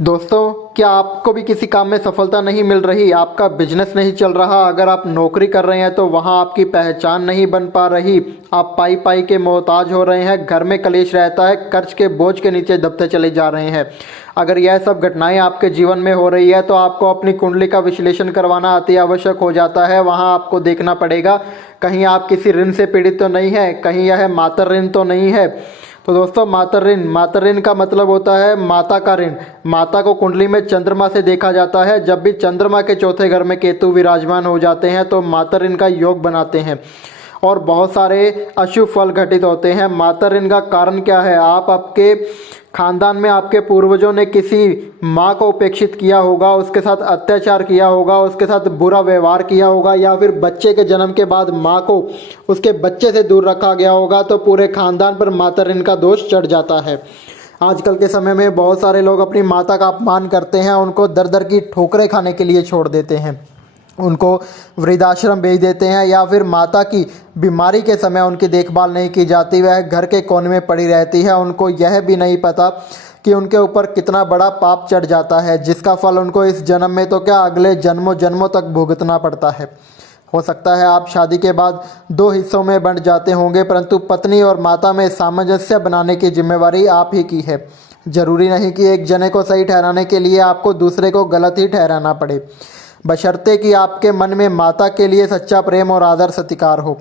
दोस्तों, क्या आपको भी किसी काम में सफलता नहीं मिल रही? आपका बिजनेस नहीं चल रहा? अगर आप नौकरी कर रहे हैं तो वहाँ आपकी पहचान नहीं बन पा रही, आप पाई पाई के मोहताज हो रहे हैं, घर में कलेश रहता है, कर्ज के बोझ के नीचे दबते चले जा रहे हैं। अगर यह सब घटनाएं आपके जीवन में हो रही है तो आपको अपनी कुंडली का विश्लेषण करवाना अति आवश्यक हो जाता है। वहाँ आपको देखना पड़ेगा कहीं आप किसी ऋण से पीड़ित तो नहीं है, कहीं यह मातर ऋण तो नहीं है। तो दोस्तों, मातर ऋण का मतलब होता है माता का ऋण। माता को कुंडली में चंद्रमा से देखा जाता है। जब भी चंद्रमा के चौथे घर में केतु विराजमान हो जाते हैं तो मातर ऋण का योग बनाते हैं और बहुत सारे अशुभ फल घटित होते हैं। मातर ऋण का कारण क्या है? आप आपके खानदान में आपके पूर्वजों ने किसी माँ को उपेक्षित किया होगा, उसके साथ अत्याचार किया होगा, उसके साथ बुरा व्यवहार किया होगा, या फिर बच्चे के जन्म के बाद माँ को उसके बच्चे से दूर रखा गया होगा, तो पूरे खानदान पर माता ऋण का दोष चढ़ जाता है। आजकल के समय में बहुत सारे लोग अपनी माता का अपमान करते हैं, उनको दर दर की ठोकरें खाने के लिए छोड़ देते हैं, उनको वृद्धाश्रम भेज देते हैं, या फिर माता की बीमारी के समय उनकी देखभाल नहीं की जाती, वह घर के कोने में पड़ी रहती है। उनको यह भी नहीं पता कि उनके ऊपर कितना बड़ा पाप चढ़ जाता है, जिसका फल उनको इस जन्म में तो क्या अगले जन्मों जन्मों तक भुगतना पड़ता है। हो सकता है आप शादी के बाद 2 हिस्सों में बंट जाते होंगे, परंतु पत्नी और माता में सामंजस्य बनाने की जिम्मेवारी आप ही की है। जरूरी नहीं कि एक जने को सही ठहराने के लिए आपको दूसरे को गलत ही ठहराना पड़े, बशर्ते कि आपके मन में माता के लिए सच्चा प्रेम और आदर सत्कार हो।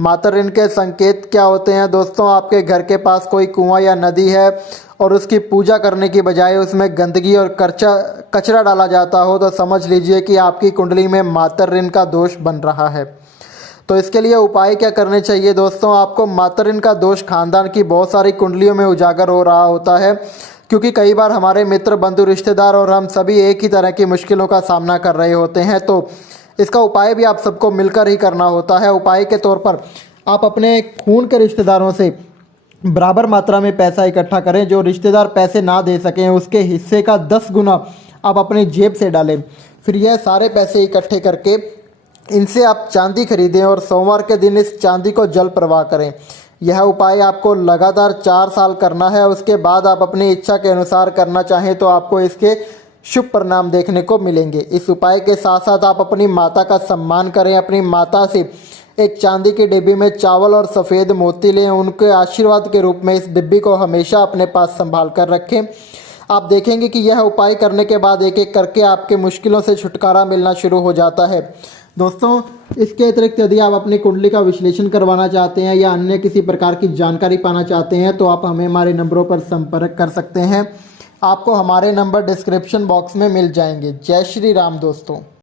माता ऋण के संकेत क्या होते हैं दोस्तों? आपके घर के पास कोई कुआं या नदी है और उसकी पूजा करने की बजाय उसमें गंदगी और कचरा डाला जाता हो तो समझ लीजिए कि आपकी कुंडली में माता ऋण का दोष बन रहा है। तो इसके लिए उपाय क्या करने चाहिए दोस्तों? आपको माता ऋण का दोष खानदान की बहुत सारी कुंडलियों में उजागर हो रहा होता है, क्योंकि कई बार हमारे मित्र, बंधु, रिश्तेदार और हम सभी एक ही तरह की मुश्किलों का सामना कर रहे होते हैं। तो इसका उपाय भी आप सबको मिलकर ही करना होता है। उपाय के तौर पर आप अपने खून के रिश्तेदारों से बराबर मात्रा में पैसा इकट्ठा करें। जो रिश्तेदार पैसे ना दे सकें उसके हिस्से का 10 गुना आप अपनी जेब से डालें। फिर यह सारे पैसे इकट्ठे करके इनसे आप चांदी खरीदें और सोमवार के दिन इस चांदी को जल प्रवाह करें। यह उपाय आपको लगातार 4 साल करना है। उसके बाद आप अपनी इच्छा के अनुसार करना चाहें तो आपको इसके शुभ परिणाम देखने को मिलेंगे। इस उपाय के साथ साथ आप अपनी माता का सम्मान करें। अपनी माता से एक चांदी की डिब्बी में चावल और सफ़ेद मोती लें। उनके आशीर्वाद के रूप में इस डिब्बी को हमेशा अपने पास संभाल कर रखें। आप देखेंगे कि यह उपाय करने के बाद एक एक करके आपके मुश्किलों से छुटकारा मिलना शुरू हो जाता है। दोस्तों, इसके अतिरिक्त यदि आप अपनी कुंडली का विश्लेषण करवाना चाहते हैं या अन्य किसी प्रकार की जानकारी पाना चाहते हैं तो आप हमें हमारे नंबरों पर संपर्क कर सकते हैं। आपको हमारे नंबर डिस्क्रिप्शन बॉक्स में मिल जाएंगे। जय श्री राम दोस्तों।